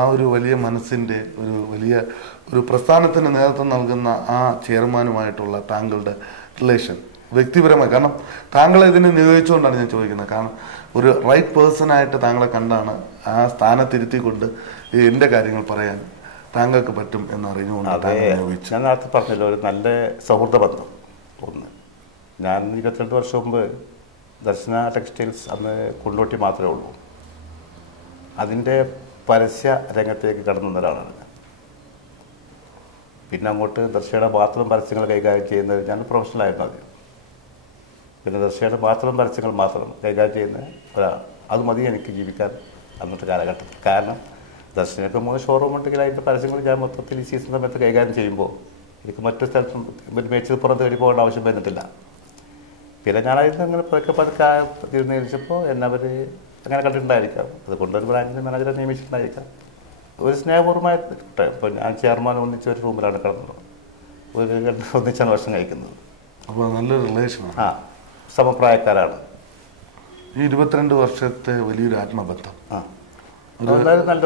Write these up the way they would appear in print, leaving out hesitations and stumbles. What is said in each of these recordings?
ആ ഒരു വലിയ മനസ്സിൻ്റെ ഒരു പ്രസ്ഥാനത്തിന് നേതൃത്വം നൽകുന്ന ആ ചെയർമാനുമായിട്ടുള്ള താങ്കളുടെ റിലേഷൻ വ്യക്തിപരമായി, കാരണം താങ്കളെ ഇതിന് നിയോഗിച്ചുകൊണ്ടാണ് ഞാൻ ചോദിക്കുന്നത്. കാരണം ഒരു റൈറ്റ് പേഴ്സണായിട്ട് താങ്കളെ കണ്ടാണ് ആ സ്ഥാനത്തിരുത്തിക്കൊണ്ട് എൻ്റെ കാര്യങ്ങൾ പറയാൻ താങ്കൾക്ക് പറ്റും എന്നറിഞ്ഞുകൊണ്ട് ഞാൻ നേരത്തെ പറഞ്ഞല്ലോ, ഒരു നല്ല സൗഹൃദ ബന്ധം. ഒന്ന്, ഞാൻ 22 വർഷം മുമ്പ് ദർശന ടെക്സ്റ്റൈൽസ് അന്ന് കൊണ്ടോട്ടി മാത്രമേ ഉള്ളൂ. അതിൻ്റെ പരസ്യ രംഗത്തേക്ക് കടന്നു ഒരാളാണ്. പിന്നെ അങ്ങോട്ട് ദർശയുടെ ബാത്റൂം പരസ്യങ്ങൾ കൈകാര്യം ചെയ്യുന്നത് ഞാൻ പ്രൊഫഷണലായിരുന്നു ആദ്യം. പിന്നെ ദർശയുടെ ബാത്റൂം പരസ്യങ്ങൾ മാത്രം കൈകാര്യം ചെയ്യുന്ന അത് മതി എനിക്ക് ജീവിക്കാൻ അന്നത്തെ കാലഘട്ടത്തിൽ. കാരണം ദർശനമൊക്കെ 3 ഷോറൂം ഉണ്ടെങ്കിൽ അതിൻ്റെ പരസ്യങ്ങൾ ഞാൻ മൊത്തത്തിൽ ഈ സീസൺ സമയത്ത് കൈകാര്യം ചെയ്യുമ്പോൾ എനിക്ക് മറ്റു സ്ഥലത്തും മേച്ചിൽ പുറത്ത് തേടി പോകേണ്ട ആവശ്യം വരുന്നില്ല. പിന്നെ ഞാനതിൽ അങ്ങനെ പതുക്കെ തീരുമാനിച്ചപ്പോൾ എന്നെ അവർ അങ്ങനെ കണ്ടിട്ടുണ്ടായിരിക്കാം. അതുകൊണ്ട് ഒരു ബ്രാഞ്ചിൻ്റെ മാനേജറെ നിയമിച്ചിട്ടുണ്ടായിരിക്കാം. ഒരു സ്നേഹപൂർവ്വമായിട്ട് ഇപ്പോൾ ഞാൻ ചെയർമാൻ ഒന്നിച്ച ഒരു റൂമിലാണ് കിടന്നത്. ഒന്നിച്ചാണ് ഭക്ഷണം കഴിക്കുന്നത്. അപ്പോൾ നല്ലൊരു റിലേഷനാണ്. സമപ്രായക്കാരാണ്. ഈ 22 വർഷത്തെ വലിയൊരു ആത്മബന്ധം.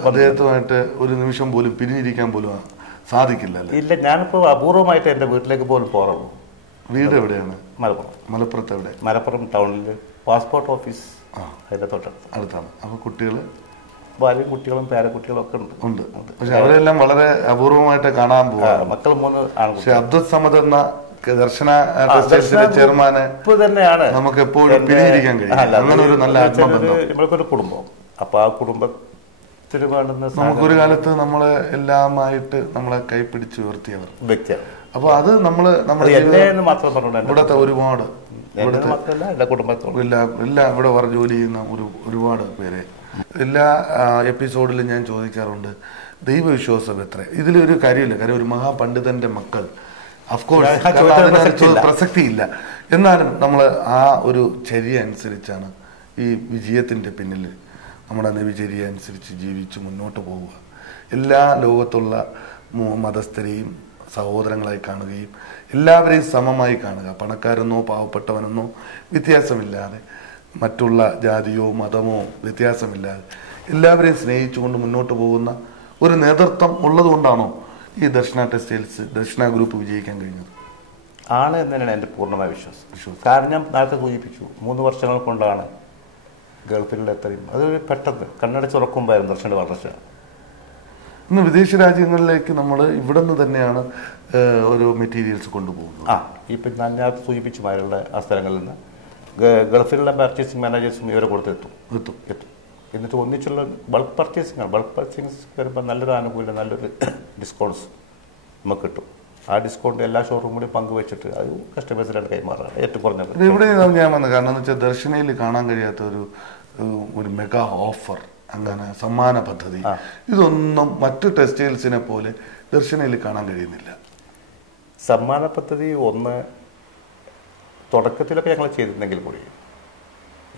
അദ്ദേഹത്തുമായിട്ട് ഒരു നിമിഷം പോലും പിരിഞ്ഞിരിക്കാൻ പോലും സാധിക്കില്ല. ഇല്ല, ഞാനിപ്പോൾ അപൂർവമായിട്ട് എൻ്റെ വീട്ടിലേക്ക് പോലും പോറുള്ളൂ. വീട് എവിടെയാണ്? മലപ്പുറത്ത് എവിടെ? മലപ്പുറം ടൗണിൽ പാസ്പോർട്ട് ഓഫീസ് അതിൻ്റെ അടുത്താണ്. അപ്പോൾ കുട്ടികൾ, ഭാര്യയും കുട്ടികളും പേരക്കുട്ടികളും ഒക്കെ ഉണ്ട്. പക്ഷെ അവരെല്ലാം വളരെ അപൂർവമായിട്ട് കാണാൻ പോകാം. മക്കൾ 3 ആണ്. പക്ഷെ അബ്ദുൽ സമദ് എന്ന ദർശന ടെക്സ്റ്റൈൽസിന്റെ ചെയർമാനെ തന്നെയാണ് നമുക്ക് എപ്പോഴും പിരിഞ്ഞിരിക്കാൻ കഴിയും. അങ്ങനെ ഒരു നല്ല ആത്മബന്ധം. നമ്മൾക്കൊരു കുടുംബം. അപ്പോൾ ആ കുടുംബത്തിന് വേണ്ടുന്ന നമുക്കൊരു കാലത്ത് നമ്മളെ എല്ലാമായിട്ട് നമ്മളെ കൈപ്പിടിച്ച് ഉയർത്തിയവർ വ്യക്തിയാണ്. അപ്പോൾ അത് നമ്മുടെ ഇവിടുത്തെ ഒരുപാട് എല്ലാം ഇവിടെ ജോലി ചെയ്യുന്ന ഒരുപാട് പേരെ എല്ലാ എപ്പിസോഡിലും ഞാൻ ചോദിക്കാറുണ്ട്, ദൈവവിശ്വാസം എത്ര? ഇതിലൊരു കാര്യമില്ല. കാര്യം ഒരു മഹാപണ്ഡിതന്റെ മക്കൾ അഫ്കോഴ്സ് പ്രസക്തിയില്ല. എന്നാലും നമ്മൾ ആ ഒരു ചര്യ അനുസരിച്ചാണ് ഈ വിജയത്തിൻ്റെ പിന്നിൽ നമ്മുടെ നബിചര്യ അനുസരിച്ച് ജീവിച്ച് മുന്നോട്ട് പോവുക. എല്ലാ ലോകത്തുള്ള മതസ്ഥരെയും സഹോദരങ്ങളായി കാണുകയും എല്ലാവരെയും സമമായി കാണുക. പണക്കാരെന്നോ പാവപ്പെട്ടവനെന്നോ വ്യത്യാസമില്ലാതെ, മറ്റുള്ള ജാതിയോ മതമോ വ്യത്യാസമില്ലാതെ എല്ലാവരെയും സ്നേഹിച്ചുകൊണ്ട് മുന്നോട്ട് പോകുന്ന ഒരു നേതൃത്വം ഉള്ളതുകൊണ്ടാണോ ഈ ദർശന ടെക്സ്റ്റൈൽസ്, ദർശന ഗ്രൂപ്പ് വിജയിക്കാൻ കഴിഞ്ഞത്? ആണ് എന്ന് തന്നെയാണ് എൻ്റെ പൂർണ്ണമായ വിശ്വാസം. കാരണം ഞാൻ നേരത്തെ സൂചിപ്പിച്ചു, 3 വർഷങ്ങൾ കൊണ്ടാണ് ഗൾഫിലുള്ള എത്രയും അതൊരു പെട്ടെന്ന് കണ്ണടച്ചുറക്കുമ്പോഴായിരുന്നു ദർശന വളർച്ച. ഇന്ന് വിദേശ രാജ്യങ്ങളിലേക്ക് നമ്മൾ ഇവിടെ നിന്ന് തന്നെയാണ് ഓരോ മെറ്റീരിയൽസ് കൊണ്ടുപോകുന്നത്. ഇപ്പം ഞാൻ നേരത്തെ സൂചിപ്പിച്ചുമാരുള്ള ആ സ്ഥലങ്ങളിൽ നിന്ന് ഗൾഫിലുള്ള പർച്ചേസിങ് മാനേജേഴ്സും ഇവരെ കൊടുത്തെത്തും. എന്നിട്ട് ഒന്നിച്ചുള്ള ബൾക്ക് പർച്ചേസിംഗ് വരുമ്പോൾ നല്ലൊരു ആനുകൂല്യം, നല്ലൊരു ഡിസ്കൗണ്ട്സ് നമുക്ക് കിട്ടും. ആ ഡിസ്കൗണ്ട് എല്ലാ ഷോറൂമിലും പങ്കുവെച്ചിട്ട് അത് കസ്റ്റമേഴ്സിലാണ് കൈമാറുക ഏറ്റവും കുറഞ്ഞത്. ഇവിടെ ഞാൻ വന്നത് കാരണം എന്ന് വെച്ചാൽ ദർശനയിൽ കാണാൻ കഴിയാത്ത ഒരു മെഗാ ഓഫർ, അങ്ങനെ സമ്മാന പദ്ധതി, ഇതൊന്നും മറ്റു ടെക്സ്റ്റൈൽസിനെ പോലെ ദർശനയിൽ കാണാൻ കഴിയുന്നില്ല. സമ്മാന പദ്ധതി ഒന്ന് തുടക്കത്തിലൊക്കെ ഞങ്ങൾ ചെയ്തിരുന്നെങ്കിൽ കൂടി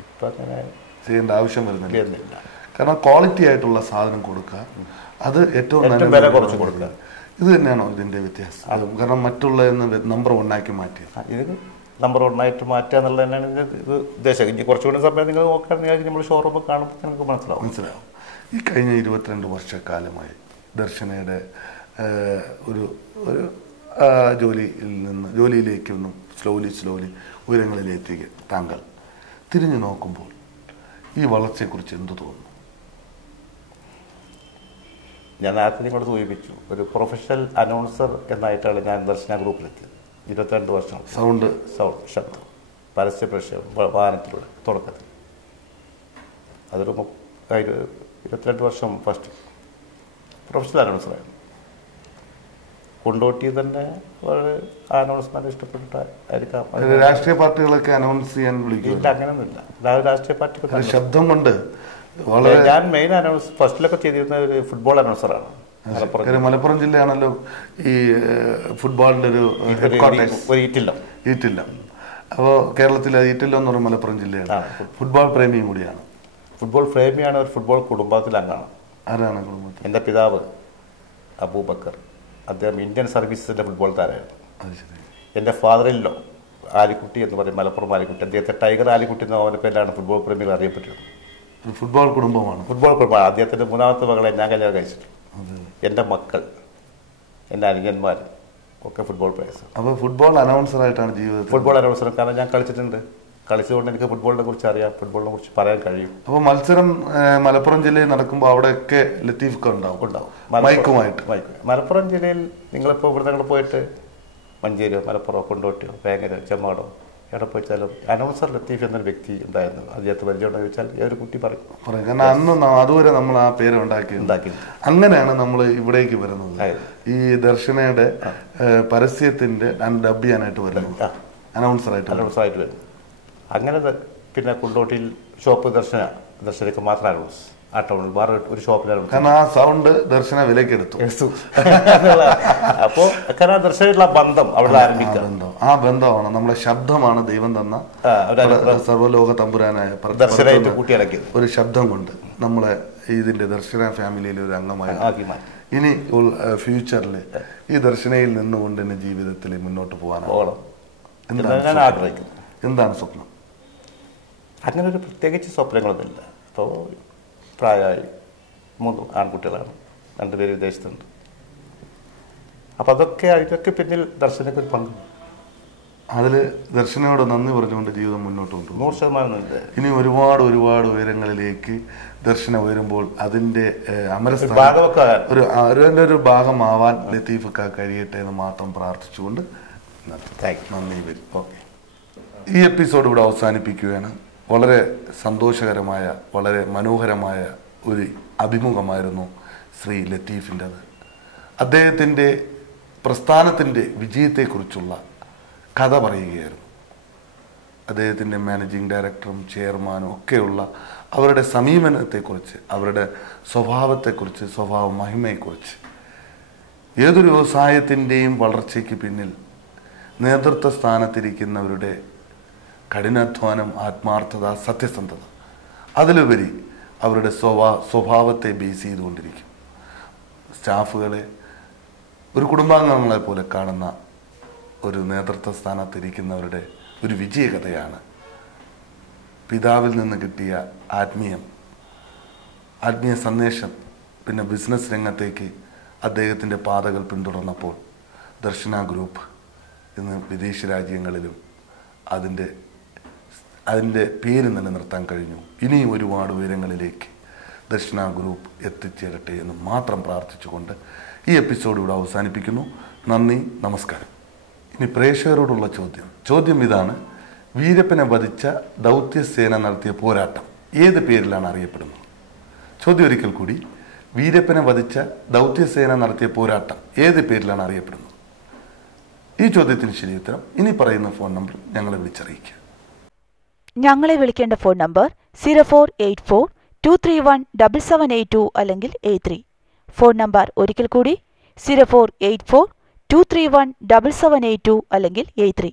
ഇപ്പം അങ്ങനെ ചെയ്യേണ്ട ആവശ്യം വരുന്നില്ല. കാരണം ക്വാളിറ്റി ആയിട്ടുള്ള സാധനം കൊടുക്കുക, അത് ഏറ്റവും വില കുറച്ച് കൊടുക്കുക, ഇത് തന്നെയാണോ ഇതിന്റെ വ്യത്യാസം? കാരണം മറ്റുള്ള നമ്പർ 1 ആക്കി മാറ്റിയത്, ഇത് നമ്പർ 1 ആയിട്ട് മാറ്റുക എന്നുള്ളത് തന്നെയാണ് ഇതിന്റെ ഉദ്ദേശം. ഇനി കുറച്ചുകൂടി സമയം നിങ്ങൾ നോക്കുകയാണെങ്കിൽ നമ്മൾ ഷോറൂമിൽ കാണുമ്പോൾ നിങ്ങൾക്ക് മനസ്സിലാവും. ഈ കഴിഞ്ഞ 22 വർഷക്കാലമായി ദർശനയുടെ ഒരു ജോലിയിലേക്ക് ഒന്നും സ്ലോലി ഉയരങ്ങളിലെത്തിക്കുക താങ്കൾ തിരിഞ്ഞു നോക്കുമ്പോൾ ഈ വളർച്ചയെക്കുറിച്ച് എന്ത് തോന്നുന്നു? ഞാൻ നേരത്തെ നിങ്ങളോട് സൂചിപ്പിച്ചു, ഒരു പ്രൊഫഷണൽ അനൗൺസർ എന്നായിട്ടാണ് ഞാൻ ദർശന ഗ്രൂപ്പിലെത്തിയത്. 22 വർഷം ശബ്ദം പരസ്യ പ്രക്ഷേപണം വാഹനത്തിലൂടെ തുടക്കത്തിൽ. അതൊരു 22 വർഷം ഫസ്റ്റ് പ്രൊഫഷണൽ അനൗൺസറായിരുന്നു. കൊണ്ടോട്ടി തന്നെ അനൗൺസ്മെന്റ് ഇഷ്ടപ്പെട്ടിട്ടായിരിക്കാം. രാഷ്ട്രീയ പാർട്ടികളൊക്കെ അനൗൺസ് ചെയ്യാൻ വിളിക്കില്ല, അങ്ങനെയൊന്നുമില്ല. രാഷ്ട്രീയ പാർട്ടികൾ ശബ്ദം കൊണ്ട് ഞാൻ മെയിൻ അനൗൺസ് ഫസ്റ്റിലൊക്കെ ചെയ്തിരുന്ന ഒരു ഫുട്ബോൾ അനൗൺസറാണ്. മലപ്പുറം ജില്ലയാണല്ലോ ഈ ഫുട്ബോളിന്റെ ഒരു ഈറ്റില്ലം. അപ്പോൾ കേരളത്തിലെ ഈറ്റില്ലം എന്ന് പറയുന്നത് മലപ്പുറം ജില്ലയാണ്. ഫുട്ബോൾ പ്രേമിയും കൂടിയാണ്. ഫുട്ബോൾ പ്രേമിയാണ്. ഒരു ഫുട്ബോൾ കുടുംബത്തിൽ അംഗമാണ്. ആരാണ് കുടുംബത്തിൽ? എൻ്റെ പിതാവ് അബൂബക്കർ, അദ്ദേഹം ഇന്ത്യൻ സർവീസസിന്റെ ഫുട്ബോൾ താരമായിരുന്നു. എൻ്റെ ഫാദറിലോ ആലിക്കുട്ടി എന്ന് പറയും, മലപ്പുറം ആലിക്കുട്ടി. അദ്ദേഹത്തെ ടൈഗർ ആലിക്കുട്ടി എന്ന അവൻ്റെ പേരിലാണ് ഫുട്ബോൾ പ്രേമികൾ അറിയപ്പെട്ടിരുന്നത്. ഒരു ഫുട്ബോൾ കുടുംബമാണ്. ഫുട്ബോൾ കുടുംബമാണ്. അദ്ദേഹത്തിൻ്റെ 3ാമത്തെ മകളെ ഞാൻ കല്യാണം കഴിച്ചിട്ടുണ്ട്. എൻ്റെ മക്കൾ, എൻ്റെ അനുജന്മാർ ഒക്കെ ഫുട്ബോൾ പ്ലേയേഴ്സ്. അപ്പോൾ ഫുട്ബോൾ അനൗൺസറായിട്ടാണ് ജീവിതത്തിൽ? ഫുട്ബോൾ അനൗൺസർ, കാരണം ഞാൻ കളിച്ചിട്ടുണ്ട്. കളിച്ചുകൊണ്ട് എനിക്ക് ഫുട്ബോളിനെ കുറിച്ച് അറിയാം, ഫുട്ബോളിനെ കുറിച്ച് പറയാൻ കഴിയും. അപ്പോൾ മത്സരം മലപ്പുറം ജില്ലയിൽ നടക്കുമ്പോൾ അവിടെയൊക്കെ ലത്തീഫൊക്കെ ഉണ്ടാവും മൈക്കുമായിട്ട്? മലപ്പുറം ജില്ലയിൽ നിങ്ങളിപ്പോൾ ഇവിടെ നിങ്ങൾ പോയിട്ട് മഞ്ചേരിയോ മലപ്പുറമോ കൊണ്ടോട്ടിയോ വേങ്ങരോ ചെമ്മാടോ എവിടെ പോയിച്ചാലും അനൗൺസർ ലത്തീഫ് എന്നൊരു വ്യക്തി ഉണ്ടായിരുന്നു. അദ്ദേഹത്തെ പരിചയമുണ്ടോ ചോദിച്ചാൽ ഒരു കുട്ടി പറയും. കാരണം അന്ന് അതുവരെ നമ്മൾ ആ പേര് ഉണ്ടാക്കി. അങ്ങനെയാണ് നമ്മൾ ഇവിടേക്ക് വരുന്നത്. ഈ ദർശനയുടെ പരസ്യത്തിന്റെ ഡബ് ചെയ്യാനായിട്ട് വരുന്നത്, അനൗൺസറായിട്ട് വരും. അങ്ങനെ പിന്നെ കൊണ്ടോട്ടിയിൽ ഷോപ്പ് ദർശനക്ക് മാത്രം അനൗൺസ്. ആ ടൗണിൽ വേറെ ഒരു ഷോപ്പിലാണ്. കാരണം ആ സൗണ്ട് ദർശന വിലക്കെടുത്തു. അപ്പോ കാരണം ദർശനമായിട്ടുള്ള ബന്ധം അവിടെ ആരംഭിക്കാം. ആ ബന്ധമാണ്, നമ്മുടെ ശബ്ദമാണ് ദൈവം തന്ന സർവ്വലോക തമ്പുരാനായ ദർശനമായിട്ട് കൂട്ടിയിടക്കിയത്. ഒരു ശബ്ദം കൊണ്ട് നമ്മളെ ഇതിന്റെ ദർശന ഫാമിലിയിലെ ഒരു അംഗമായി. ഇനി ഫ്യൂച്ചറിൽ ഈ ദർശനയിൽ നിന്നുകൊണ്ട് തന്നെ ജീവിതത്തിൽ മുന്നോട്ട് പോകാനാണ് ഞാൻ ആഗ്രഹിക്കുന്നത്. എന്താണ് സ്വപ്നം? അങ്ങനെ ഒരു പ്രത്യേകിച്ച് സ്വപ്നങ്ങളൊന്നുമില്ല. ഇപ്പോൾ പ്രായമായി 3 ആൺകുട്ടികളാണ്, 2 പേര് വിദേശത്തുണ്ട്. അപ്പം അതിനൊക്കെ പിന്നിൽ ദർശനക്ക് ഒരു പങ്കുണ്ട്. അതിൽ ദർശനയോട് നന്ദി പറഞ്ഞുകൊണ്ട് ജീവിതം മുന്നോട്ട് കൊണ്ടുപോകും. 100% ഇനി ഒരുപാട് ഉയരങ്ങളിലേക്ക് ദർശനം വരുമ്പോൾ അതിൻ്റെ ഒരു ഭാഗമാവാൻ ലത്തീഫൊക്കെ കഴിയട്ടെ എന്ന് മാത്രം പ്രാർത്ഥിച്ചുകൊണ്ട് നന്ദി വരും. ഓക്കെ, ഈ എപ്പിസോഡ് ഇവിടെ അവസാനിപ്പിക്കുകയാണ്. വളരെ സന്തോഷകരമായ, വളരെ മനോഹരമായ ഒരു അഭിമുഖമായിരുന്നു ശ്രീ ലത്തീഫിൻ്റെത്. അദ്ദേഹത്തിൻ്റെ പ്രസ്ഥാനത്തിൻ്റെ വിജയത്തെക്കുറിച്ചുള്ള കഥ പറയുകയായിരുന്നു. അദ്ദേഹത്തിൻ്റെ മാനേജിങ് ഡയറക്ടറും ചെയർമാനും ഒക്കെയുള്ള അവരുടെ സമീപനത്തെക്കുറിച്ച്, അവരുടെ സ്വഭാവത്തെക്കുറിച്ച്, സ്വഭാവ മഹിമയെക്കുറിച്ച്, ഏതൊരു വ്യവസായത്തിൻ്റെയും വളർച്ചയ്ക്ക് പിന്നിൽ നേതൃത്വ സ്ഥാനത്തിരിക്കുന്നവരുടെ കഠിനാധ്വാനം, ആത്മാർത്ഥത, സത്യസന്ധത, അതിലുപരി അവരുടെ സ്വഭാവത്തെ ബേസ് ചെയ്തുകൊണ്ടിരിക്കും. സ്റ്റാഫുകളെ ഒരു കുടുംബാംഗങ്ങളെ പോലെ കാണുന്ന ഒരു നേതൃത്വ സ്ഥാനത്തിരിക്കുന്നവരുടെ ഒരു വിജയകഥയാണ്. പിതാവിൽ നിന്ന് കിട്ടിയ ആത്മീയ സന്ദേശം പിന്നെ ബിസിനസ് രംഗത്തേക്ക് അദ്ദേഹത്തിൻ്റെ പാതകൾ പിന്തുടർന്നപ്പോൾ ദർശന ഗ്രൂപ്പ് ഇന്ന് വിദേശ രാജ്യങ്ങളിലും അതിൻ്റെ പേര് നിലനിർത്താൻ കഴിഞ്ഞു. ഇനിയും ഒരുപാട് ഉയരങ്ങളിലേക്ക് ദർശന ഗ്രൂപ്പ് എത്തിച്ചേരട്ടെ എന്ന് മാത്രം പ്രാർത്ഥിച്ചുകൊണ്ട് ഈ എപ്പിസോഡ് ഇവിടെ അവസാനിപ്പിക്കുന്നു. നന്ദി, നമസ്കാരം. ഇനി പ്രേക്ഷകരോടുള്ള ചോദ്യം ഇതാണ്: വീരപ്പനെ വധിച്ച ദൗത്യസേന നടത്തിയ പോരാട്ടം ഏത് പേരിലാണ് അറിയപ്പെടുന്നത്? ചോദ്യം ഒരിക്കൽ കൂടി: വീരപ്പനെ വധിച്ച ദൗത്യസേന നടത്തിയ പോരാട്ടം ഏത് പേരിലാണ് അറിയപ്പെടുന്നത്? ഈ ചോദ്യത്തിന് ശരിയുത്തരം ഇനി പറയുന്ന ഫോൺ നമ്പർ ഞങ്ങളെ വിളിച്ചറിയിക്കുക. ഞങ്ങളെ വിളിക്കേണ്ട ഫോൺ നമ്പർ 0484231778 അല്ലെങ്കിൽ 83. ഫോൺ നമ്പർ ഒരിക്കൽ കൂടി 0484231778 അല്ലെങ്കിൽ 83.